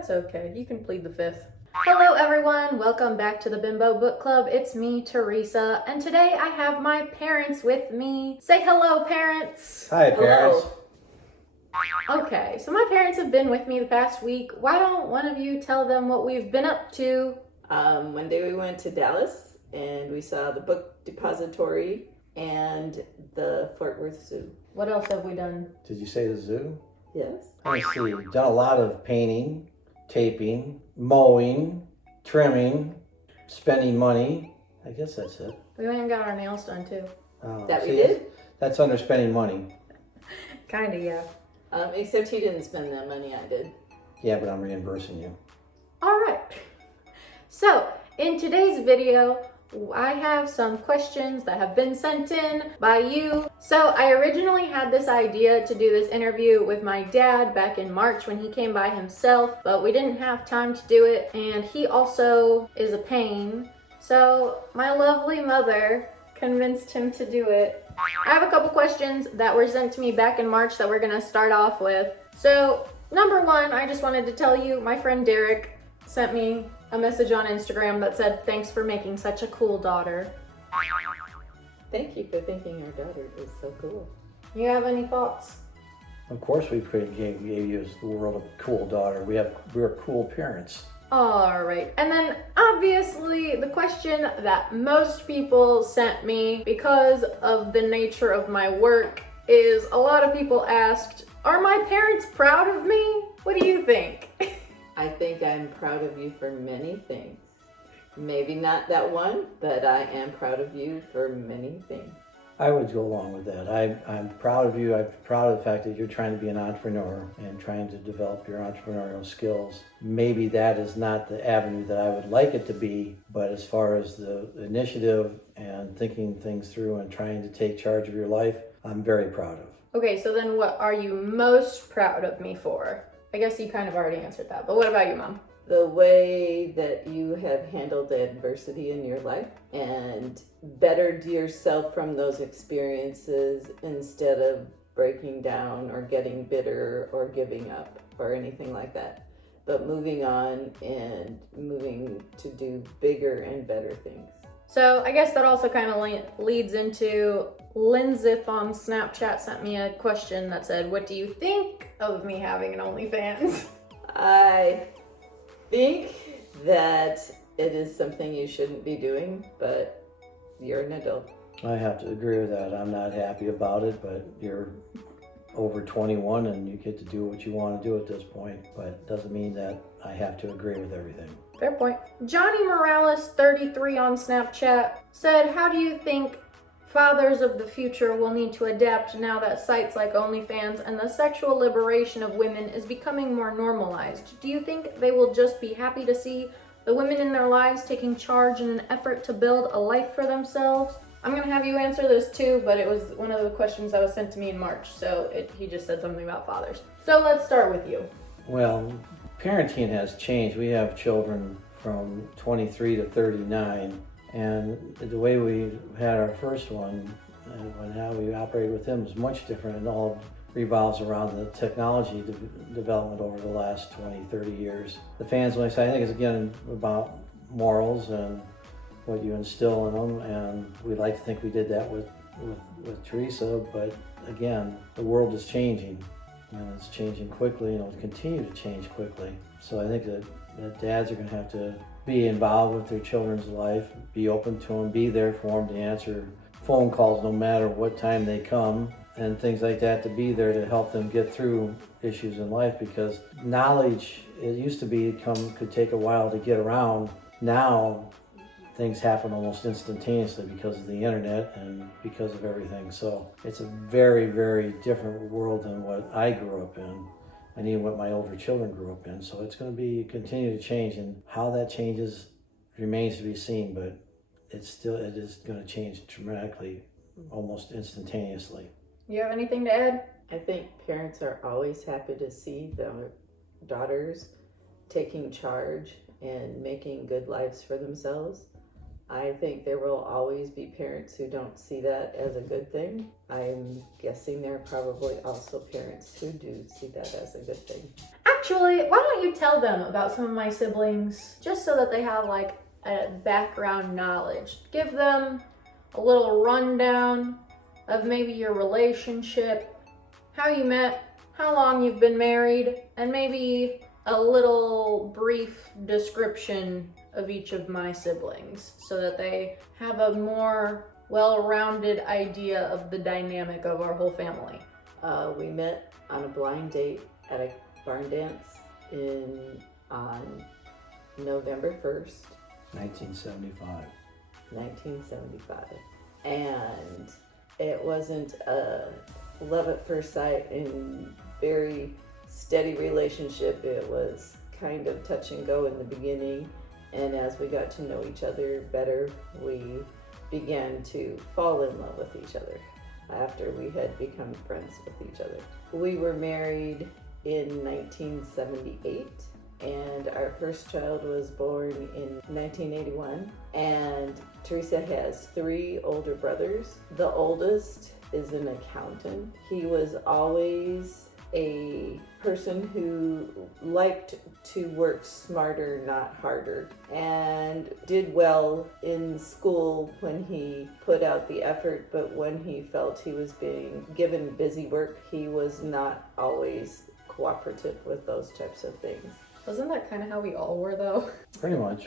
That's okay. You can plead the fifth. Hello everyone, welcome back to the Bimbo Book Club. It's me, Teresa, and today I have my parents with me. Say hello, parents. Hi, parents. Hello. Okay, so my parents have been with me the past week. Why don't one of you tell them what we've been up to? One day we went to Dallas and we saw the book depository and the Fort Worth Zoo. What else have we done? Did you say the zoo? Yes. I see. You've done a lot of painting, taping, mowing, trimming, spending money. I guess that's it. We went and got our nails done too. That we did? That's under spending money. Kinda, yeah. Except he didn't spend that money, I did. Yeah, but I'm reimbursing you. All right. So, in today's video, I have some questions that have been sent in by you. So I originally had this idea to do this interview with my dad back in March when he came by himself, but we didn't have time to do it, and he also is a pain. So my lovely mother convinced him to do it. I have a couple questions that were sent to me back in March that we're gonna start off with. So number one, I just wanted to tell you, my friend Erik sent me a message on Instagram that said, "Thanks for making such a cool daughter." Thank you for thinking our daughter is so cool. You have any thoughts? Of course, we gave you the world a cool daughter. We're cool parents. All right, and then obviously the question that most people sent me because of the nature of my work is a lot of people asked, "Are my parents proud of me?" What do you think? I think I'm proud of you for many things. Maybe not that one, but I am proud of you for many things. I would go along with that. I'm proud of you. I'm proud of the fact that you're trying to be an entrepreneur and trying to develop your entrepreneurial skills. Maybe that is not the avenue that I would like it to be, but as far as the initiative and thinking things through and trying to take charge of your life, I'm very proud of. Okay, so then what are you most proud of me for? I guess you kind of already answered that, but what about you, Mom? The way that you have handled adversity in your life and bettered yourself from those experiences instead of breaking down or getting bitter or giving up or anything like that. But moving on and moving to do bigger and better things. So I guess that also kind of leads into lindsith on Snapchat sent me a question that said, "What do you think of me having an OnlyFans?" I think that it is something you shouldn't be doing, but you're an adult. I have to agree with that. I'm not happy about it, but you're over 21 and you get to do what you want to do at this point, but it doesn't mean that I have to agree with everything. Fair point. Johnny Morales 33 on Snapchat said, "How do you think fathers of the future will need to adapt now that sites like OnlyFans and the sexual liberation of women is becoming more normalized? Do you think they will just be happy to see the women in their lives taking charge in an effort to build a life for themselves?" I'm gonna have you answer this too, but it was one of the questions that was sent to me in March, so he just said something about fathers. So let's start with you. Well, parenting has changed. We have children from 23 to 39, and the way we had our first one and how we operated with him is much different. It all revolves around the technology development over the last 20, 30 years. The fans, when I say, I think it's again about morals and what you instill in them, and we like to think we did that with Teresa, but again, the world is changing, and it's changing quickly, and it'll continue to change quickly. So I think that dads are going to have to be involved with their children's life, be open to them, be there for them, to answer phone calls no matter what time they come, and things like that, to be there to help them get through issues in life, because knowledge, it used to be could take a while to get around. Now things happen almost instantaneously because of the internet and because of everything. So it's a very, very different world than what I grew up in, and even what my older children grew up in. So it's going to continue to change, and how that changes remains to be seen, but it is going to change dramatically, almost instantaneously. You have anything to add? I think parents are always happy to see their daughters taking charge and making good lives for themselves. I think there will always be parents who don't see that as a good thing. I'm guessing there are probably also parents who do see that as a good thing. Actually, why don't you tell them about some of my siblings, just so that they have like a background knowledge. Give them a little rundown of maybe your relationship, how you met, how long you've been married, and maybe a little brief description of each of my siblings so that they have a more well-rounded idea of the dynamic of our whole family. We met on a blind date at a barn dance on November 1st, 1975. 1975. And it wasn't a love at first sight and very steady relationship. It was kind of touch and go in the beginning. And as we got to know each other better, we began to fall in love with each other after we had become friends with each other. We were married in 1978, and our first child was born in 1981. And Teresa has 3 older brothers. The oldest is an accountant. He was always a person who liked to work smarter, not harder, and did well in school when he put out the effort, but when he felt he was being given busy work, he was not always cooperative with those types of things. Wasn't that kind of how we all were, though? Pretty much.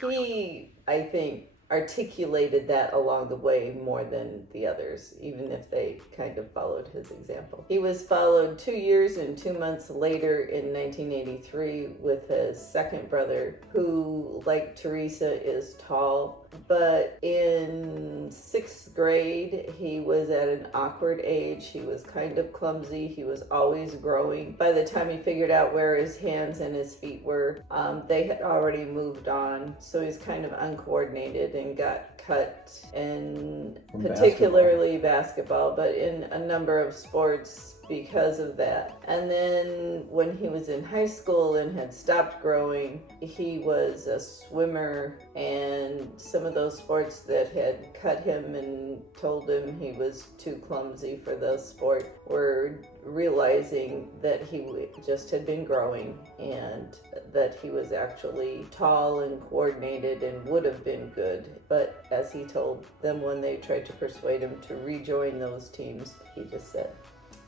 He, I think, articulated that along the way more than the others, even if they kind of followed his example. He was followed 2 years and 2 months later in 1983 with his second brother, who, like Teresa, is tall, but in 6th grade he was at an awkward age. He was kind of clumsy. He was always growing. By the time he figured out where his hands and his feet were, they had already moved on, so he's kind of uncoordinated and got cut in particularly basketball, but in a number of sports because of that. And then when he was in high school and had stopped growing, he was a swimmer, and some of those sports that had cut him and told him he was too clumsy for the sport were realizing that he just had been growing and that he was actually tall and coordinated and would have been good. But as he told them when they tried to persuade him to rejoin those teams, he just said,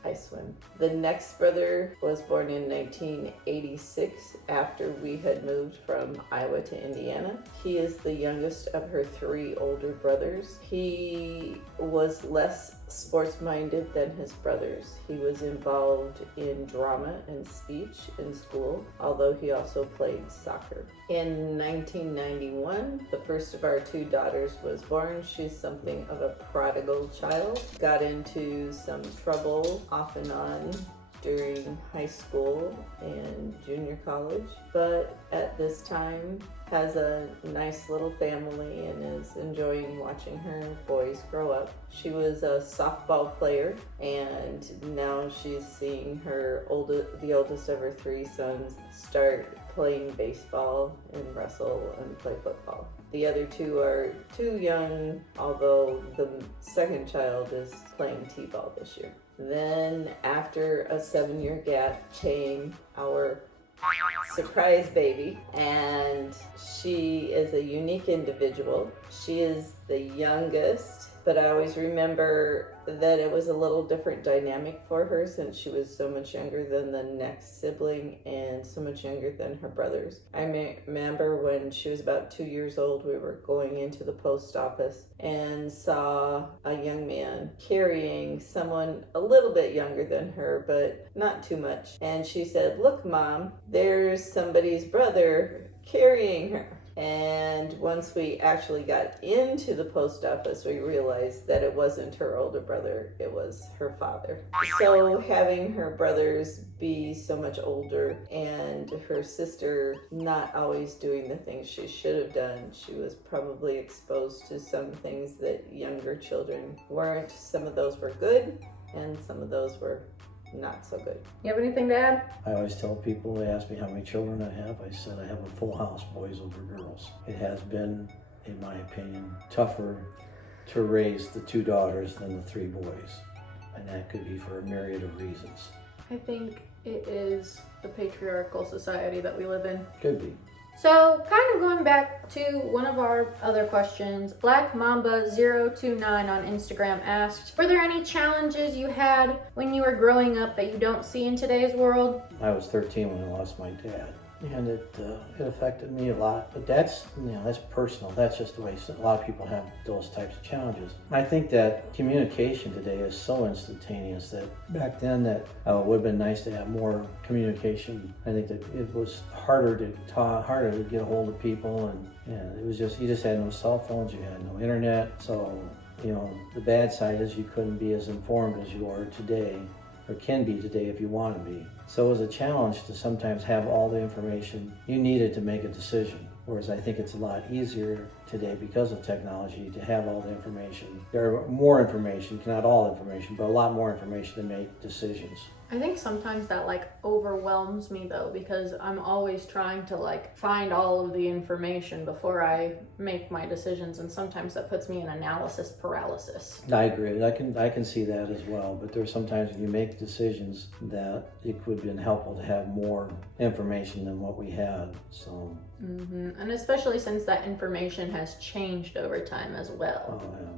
I swim. The next brother was born in 1986 after we had moved from Iowa to Indiana. He is the youngest of her 3 older brothers. He was less sports-minded than his brothers. He was involved in drama and speech in school, although he also played soccer. In 1991, the first of our 2 daughters was born. She's something of a prodigal child. Got into some trouble off and on during high school and junior college, but at this time has a nice little family and is enjoying watching her boys grow up. She was a softball player, and now she's seeing the oldest of her 3 sons start playing baseball and wrestle and play football. The other 2 are too young, although the second child is playing t-ball this year. Then after a 7-year gap came our surprise baby, and she is a unique individual. She is the youngest, but I always remember that it was a little different dynamic for her since she was so much younger than the next sibling and so much younger than her brothers. I remember when she was about 2 years old, we were going into the post office and saw a young man carrying someone a little bit younger than her, but not too much. And she said, "Look, Mom, there's somebody's brother carrying her." And once we actually got into the post office, we realized that it wasn't her older brother, it was her father. So having her brothers be so much older and her sister not always doing the things she should have done, she was probably exposed to some things that younger children weren't. Some of those were good and some of those were not so good. You have anything to add? I always tell people, they ask me how many children I have. I said I have a full house, boys over girls. It has been, in my opinion, tougher to raise the 2 daughters than the 3 boys. And that could be for a myriad of reasons. I think it is the patriarchal society that we live in. Could be. So, kind of going back to one of our other questions, Black Mamba 029 on Instagram asked, were there any challenges you had when you were growing up that you don't see in today's world? I was 13 when I lost my dad, and it affected me a lot. But that's personal. That's just the way a lot of people have those types of challenges. I think that communication today is so instantaneous that back then that it would have been nice to have more communication. I think that it was harder to talk, harder to get a hold of people, and it was just, you just had no cell phones, you had no internet. So, the bad side is you couldn't be as informed as you are today, or can be today if you want to be. So it was a challenge to sometimes have all the information you needed to make a decision. Whereas I think it's a lot easier today because of technology to have all the information. There are more information, not all information, but a lot more information to make decisions. I think sometimes that overwhelms me though, because I'm always trying to find all of the information before I make my decisions, and sometimes that puts me in analysis paralysis. I agree. I can see that as well. But there's sometimes when you make decisions that it would have been helpful to have more information than what we had. So. And especially since that information has changed over time as well. Oh, yeah.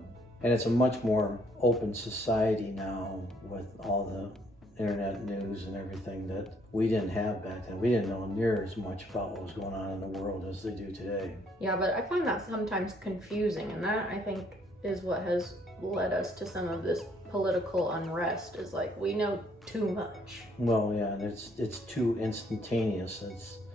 And it's a much more open society now with all the internet news and everything that we didn't have back then. We didn't know near as much about what was going on in the world as they do today. Yeah, but I find that sometimes confusing, and that I think is what has led us to some of this political unrest, is we know too much. Well, yeah, and it's too instantaneous.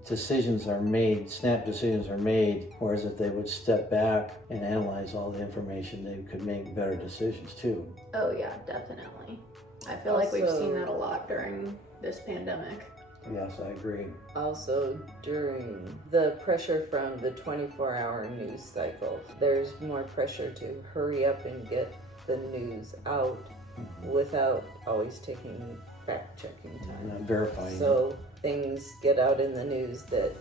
Decisions are made, snap decisions are made, whereas if they would step back and analyze all the information, they could make better decisions too. Oh yeah, definitely. I feel like we've seen that a lot during this pandemic. Yes, I agree. Also, during the pressure from the 24-hour news cycle, there's more pressure to hurry up and get the news out without always taking fact-checking time. And verifying. So things get out in the news that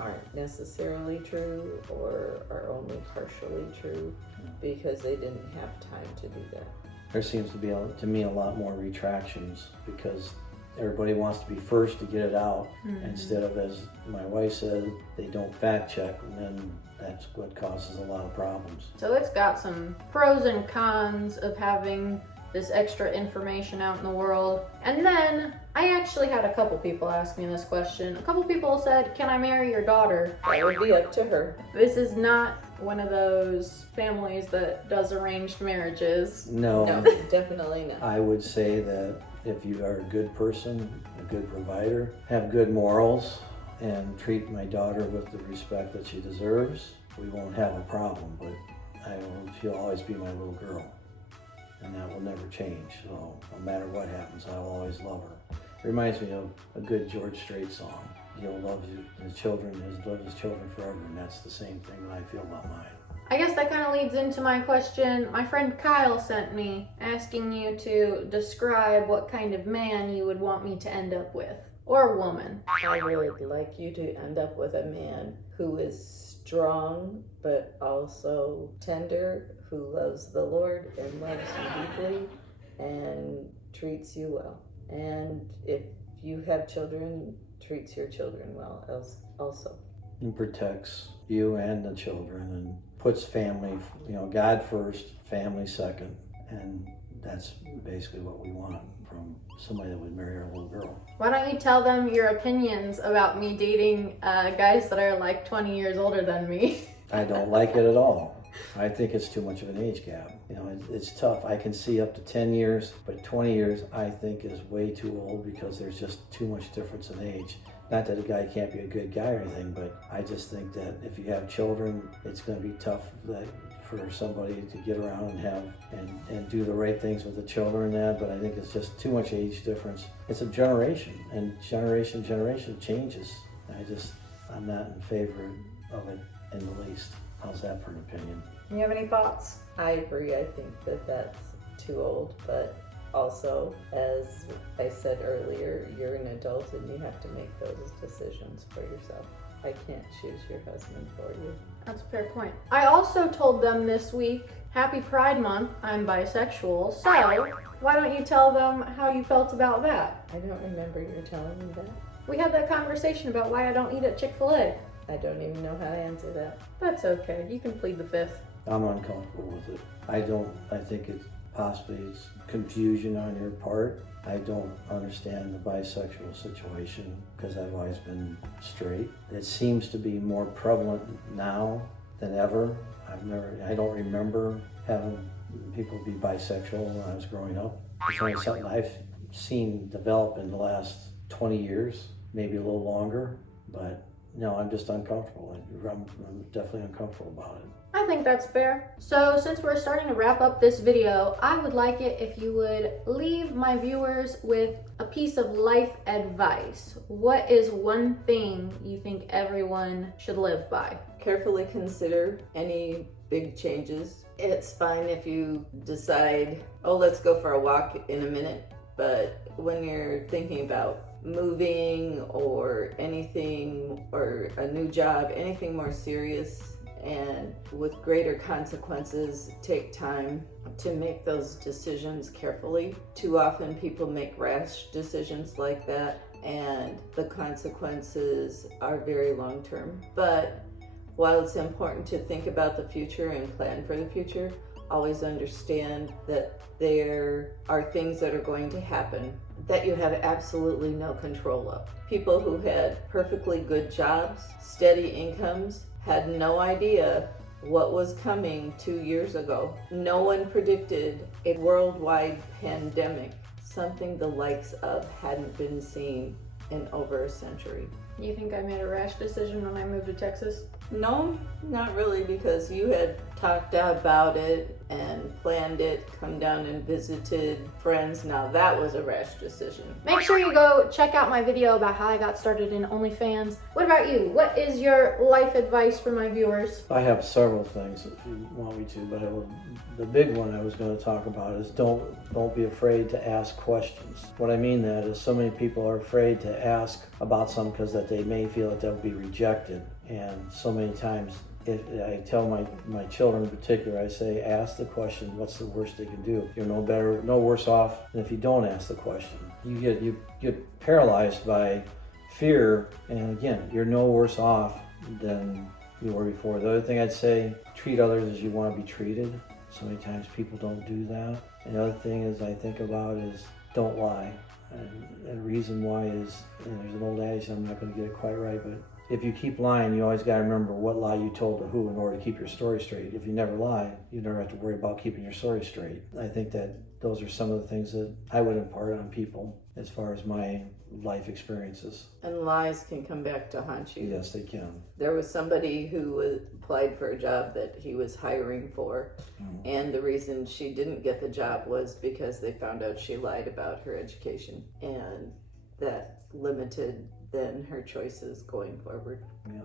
aren't necessarily true or are only partially true because they didn't have time to do that. There seems to be, to me, a lot more retractions because everybody wants to be first to get it out instead of, as my wife said, they don't fact check, and then that's what causes a lot of problems. So it's got some pros and cons of having this extra information out in the world. And then I actually had a couple people ask me this question. A couple people said, can I marry your daughter? That would be up to her. This is not one of those families that does arranged marriages. No, definitely not. I would say that if you are a good person, a good provider, have good morals, and treat my daughter with the respect that she deserves, we won't have a problem. But she'll always be my little girl, and that will never change. So no matter what happens, I will always love her. It reminds me of a good George Strait song. He'll love his children, he'll love his children forever, and that's the same thing that I feel about mine. I guess that kind of leads into my question. My friend Kyle sent me asking you to describe what kind of man you would want me to end up with, or woman. I would like you to end up with a man who is strong but also tender, who loves the Lord and loves you deeply and treats you well. And if you have children, treats your children well also. And protects you and the children and puts family, God first, family second. And that's basically what we want from somebody that would marry our little girl. Why don't you tell them your opinions about me dating guys that are 20 years older than me? I don't like it at all. I think it's too much of an age gap. It's tough. I can see up to 10 years, but 20 years I think is way too old because there's just too much difference in age. Not that a guy can't be a good guy or anything, but I just think that if you have children, it's going to be tough for somebody to get around and have and do the right things with the children and that, but I think it's just too much age difference. It's a generation, and generation changes. I'm not in favor of it in the least. How's that for an opinion? You have any thoughts? I agree. I think that that's too old, but also, as I said earlier, you're an adult and you have to make those decisions for yourself. I can't choose your husband for you. That's a fair point. I also told them this week, Happy Pride Month, I'm bisexual, so why don't you tell them how you felt about that? I don't remember you telling me that. We had that conversation about why I don't eat at Chick-fil-A. I don't even know how to answer that. That's okay, you can plead the fifth. I'm uncomfortable with it. I think it's possibly it's confusion on your part. I don't understand the bisexual situation because I've always been straight. It seems to be more prevalent now than ever. I don't remember having people be bisexual when I was growing up. It's only something I've seen develop in the last 20 years, maybe a little longer, but no, I'm just uncomfortable. I'm definitely uncomfortable about it. I think that's fair. So since we're starting to wrap up this video, I would like it if you would leave my viewers with a piece of life advice. What is one thing you think everyone should live by? Carefully consider any big changes. It's fine if you decide, oh, let's go for a walk in a minute, but when you're thinking about moving or anything, or a new job, anything more serious and with greater consequences, take time to make those decisions carefully. Too often people make rash decisions like that, and the consequences are very long term. But while it's important to think about the future and plan for the future, always understand that there are things that are going to happen that you have absolutely no control of. People who had perfectly good jobs, steady incomes, had no idea what was coming 2 years ago. No one predicted a worldwide pandemic, something the likes of hadn't been seen in over a century. You think I made a rash decision when I moved to Texas? No, not really, because you had talked about it and planned it, come down and visited friends. Now that was a rash decision. Make sure you go check out my video about how I got started in OnlyFans. What about you? What is your life advice for my viewers? I have several things if you want me to, but the big one I was going to talk about is don't be afraid to ask questions. What I mean that is so many people are afraid to ask about something because that they may feel that they'll be rejected. And so many times, if I tell my children in particular, I say, ask the question, what's the worst they can do? You're no worse off than if you don't ask the question. You get paralyzed by fear, and again, you're no worse off than you were before. The other thing I'd say, treat others as you want to be treated. So many times people don't do that. And the other thing is I think about is don't lie. And the reason why is, there's an old adage, I'm not going to get it quite right, but if you keep lying, you always got to remember what lie you told to who in order to keep your story straight. If you never lie, you never have to worry about keeping your story straight. I think that those are some of the things that I would impart on people as far as my life experiences. And lies can come back to haunt you. Yes, they can. There was somebody who applied for a job that he was hiring for, and the reason she didn't get the job was because they found out she lied about her education, and that limited then her choices going forward. Yeah.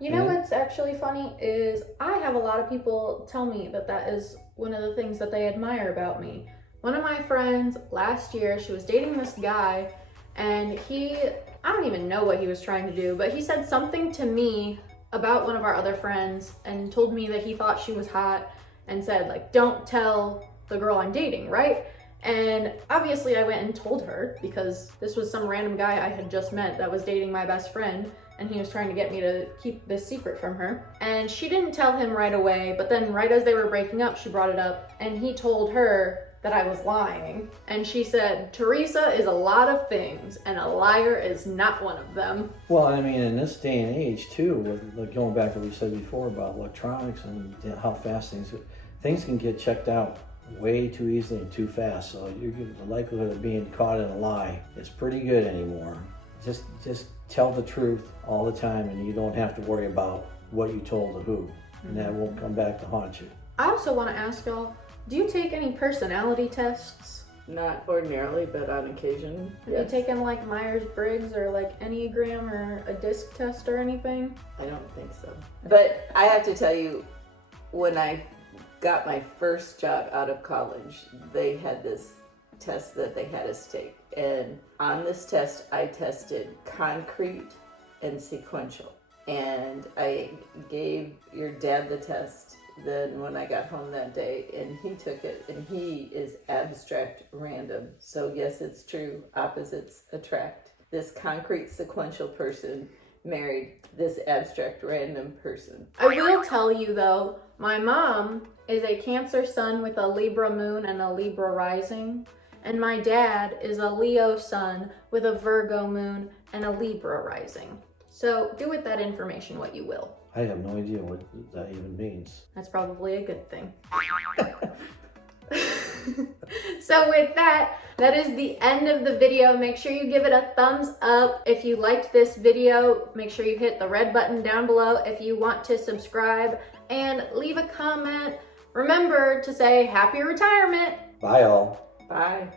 You know what's actually funny is I have a lot of people tell me that is one of the things that they admire about me. One of my friends last year, she was dating this guy, and I don't even know what he was trying to do, but he said something to me about one of our other friends and told me that he thought she was hot and said, like, don't tell the girl I'm dating, right? And obviously I went and told her because this was some random guy I had just met that was dating my best friend, and he was trying to get me to keep this secret from her. And she didn't tell him right away, but then right as they were breaking up, she brought it up, and he told her that I was lying. And she said, Teresa is a lot of things, and a liar is not one of them. Well, I mean, in this day and age too, with like going back to what we said before about electronics and how fast things can get checked out way too easily and too fast. So the likelihood of being caught in a lie is pretty good anymore. Just tell the truth all the time, and you don't have to worry about what you told to who, and that won't come back to haunt you. I also want to ask y'all, do you take any personality tests? Not ordinarily, but on occasion. Have you taken like Myers-Briggs or like Enneagram or a disc test or anything? I don't think so. But I have to tell you, when I got my first job out of college, they had this test that they had us take. And on this test, I tested concrete and sequential. And I gave your dad the test then when I got home that day, and he took it, and he is abstract random. So yes, it's true, opposites attract. This concrete sequential person married this abstract random person. I will tell you though, my mom is a Cancer sun with a Libra moon and a Libra rising, and my dad is a Leo sun with a Virgo moon and a Libra rising. So do with that information what you will. I have no idea what that even means. That's probably a good thing. So with that, that is the end of the video. Make sure you give it a thumbs up. If you liked this video, make sure you hit the red button down below if you want to subscribe, and leave a comment. Remember to say happy retirement. Bye all. Bye.